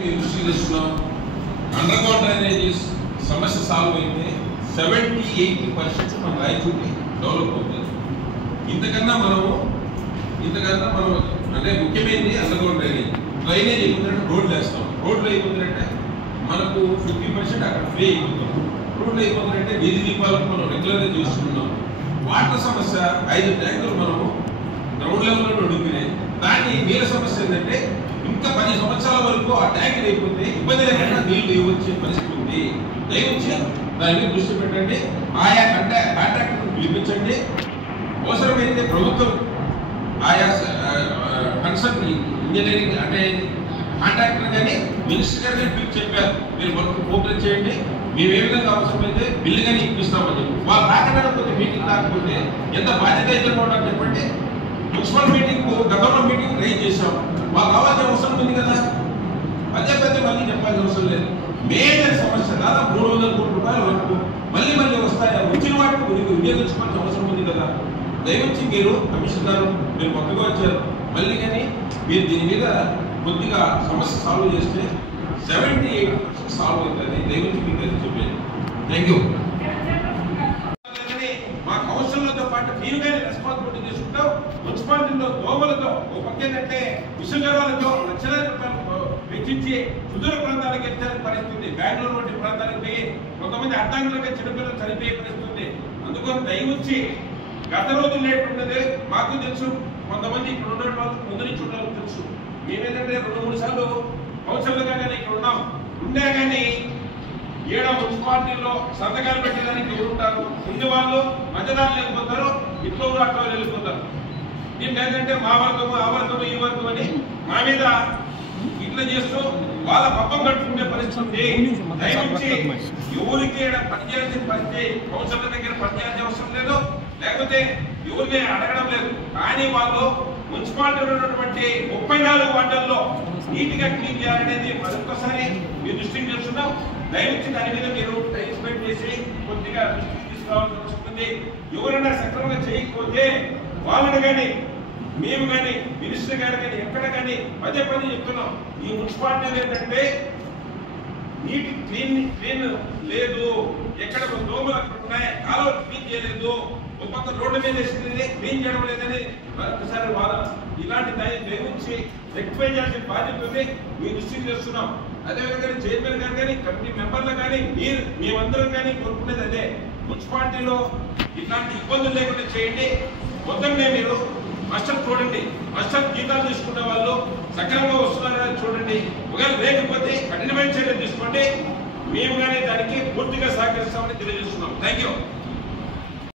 మేము దృష్టి తెస్తున్నాం. Under ground drainages సమస్య సాల్వ్ అయితే 70-80% మన రాయచూటి డెవలప్ అవుతుంది. ఇంతకన్నా మనం అంటే ముఖ్యమైనది అండర్ గ్రౌండ్ డ్రైనేజ్ అయిపోతుందంటే రోడ్లు వేస్తాం. రోడ్లు అయిపోతుందంటే మనకు 50% అక్కడ ఫ్రీ అయిపోతాం. రోడ్లు అయిపోతుందంటే వీధి దీపాలకు మనం రెగ్యులర్గా చూస్తున్నాం. వాటర్ సమస్య 5 ట్యాంకులు మనము గ్రౌండ్ లెవెల్లో అడుగుతున్నాయి. దాన్ని నీళ్ళ సమస్య ఏంటంటే ఇంకా 10 సంవత్సరాల వరకు ఆ ట్యాంక్ అయిపోతే ఇబ్బంది లేకుండా నీళ్లు ఇవ్వచ్చే పరిస్థితి ఉంది. దయవచ్చి దాని మీద దృష్టి పెట్టండి. ఆయా కాంట్రాక్టర్ను పిలిపించండి. అవసరమైతే ప్రభుత్వం ఆయా కన్సల్ట్ ఇంజనీరింగ్ అంటే కాంట్రాక్టర్ కానీ మినిస్టర్ గారు కానీ పిలిచి చెప్పారు, మీరు వర్క్ కోఆపరేట్ చేయండి, మేము ఏ విధంగా అవసరమైతే బిల్లు కానీ ఇప్పిస్తామని చెప్పి. వాళ్ళు రాకపోతే మీటింగ్ రాకపోతే ఎంత బాధ్యత అయితే ఉంటారని చెప్పండి. మున్సిపల్ మీటింగ్ గతంలో మీటింగ్ రైజ్ చేశాం, మాకు కావాల్సిన అవసరం ఉంది కదా, అదే మళ్ళీ చెప్పాల్సిన అవసరం లేదు. మేజర్ సమస్య దాదాపు 300 కోట్ల రూపాయల వరకు మళ్ళీ వస్తాయా, వచ్చిన వాటిని వినియోగించుకోవాల్సిన అవసరం ఉంది కదా. దయవచ్చి మీరు కమిషన్ గారు మీరు కొత్తగా వచ్చారు, మళ్ళీ కానీ మీరు దీని మీద కొద్దిగా సమస్య సాల్వ్ చేస్తే 70-80% సాల్వ్ అవుతుంది. దయవచ్చి మీకు అది చెప్పేది. Thank you. మా కౌన్సిలర్లతో పాటు మీరు కానీ రెస్పాన్సిబిలిటీ తీసుకుంటాం. మున్సిపాలిటీలో దోమలతో ఓ పక్కేంటంటే విషగర్వాలతో లక్షలాది రూపాయలు వెచ్చించి సుదూర ప్రాంతాలకు వెళ్తారని పరిస్థితి. బెంగళూరు వంటి ప్రాంతానికి పోయి కొంతమంది అర్థాంగులుగా చిన్నపిల్లలు చనిపోయే పరిస్థితి. అందుకని దయవచ్చి గత రోజులు లేకుండానే మాకు తెలుసు, కొంతమంది ఇక్కడ ఉన్న వాళ్ళు ముందు నుంచి ఉండాలని తెలుసు. మేమేంటంటే 2-3 సార్లు కౌన్సిలర్గా కానీ ఇక్కడ ఉన్నాం. ఉండే కానీ ఏడ మున్సిపాలిటీలో సంతకాలు పెట్టడానికి ఉంటారు, ముందు వాళ్ళు మధ్యదారులు వెళ్ళిపోతారు, ఇట్లో అట్లా వెళ్ళిపోతారు. నేను లేదంటే మా వర్గము ఆ వర్గము ఈ వర్గం అని మా మీద ఇట్లా చేస్తూ వాళ్ళ పబ్బం కట్టుకునే పరిస్థితి. దయవచ్చి ఎవరికి పనిచేయాల్సిన పరిస్థితి, కౌన్సిలర్ దగ్గర పనిచేయాల్సిన అవసరం లేదు, లేకపోతే ఎవరిని అడగడం లేదు. కానీ వాళ్ళు మున్సిపాలిటీలో ఉన్నటువంటి 34 వార్డుల్లో నీట్గా క్లీన్ చేయాలనేది మరొకసారి మీ దృష్టికి తెలుస్తున్నాం. దయవచ్చి దాని మీద మీరు టైం స్పెండ్ చేసి కొద్దిగా దృష్టికి తీసుకురావాల్సి వస్తుంది. ఎవరైనా సక్రమంగా చేయకపోతే వాళ్ళని కానీ మేము కానీ మినిస్టర్ గారు కానీ ఎక్కడ కానీ పదే చెప్తున్నాం. ఈ మున్సిపాలిటీలు ఏంటంటే నీటి క్లీన్ లేదు, ఎక్కడ దోమలు అక్కడ ఉన్నాయి, కాలువలు క్లీన్ చేయలేదు, ఒక పక్క రోడ్డు మీద వేసింది క్లీన్ చేయడం లేదని మరొకసారి వాదన. ఇలాంటి దాన్ని దయవుంచి రెక్టిఫై చేయాల్సిన బాధ్యత ఉంది, మీ దృష్టికి చేస్తున్నాం. అదేవిధంగా చైర్మన్ గారు కానీ కమిటీ మెంబర్లు కానీ మేమందరం కానీ కోరుకునేది అదే, మున్సిపాలిటీలో ఇట్లాంటి ఇబ్బందులు లేకుండా చేయండి. మొత్తంగా మీరు మాస్టర్ చూడండి, మాస్టర్ జీతాలు తీసుకునే వాళ్ళు సక్రమంగా వస్తున్నారని చూడండి. ఒకవేళ లేకపోతే కఠినమైన చర్యలు తీసుకోండి. మేము కానీ దానికి పూర్తిగా సహకరిస్తామని తెలియజేస్తున్నాం. Thank you.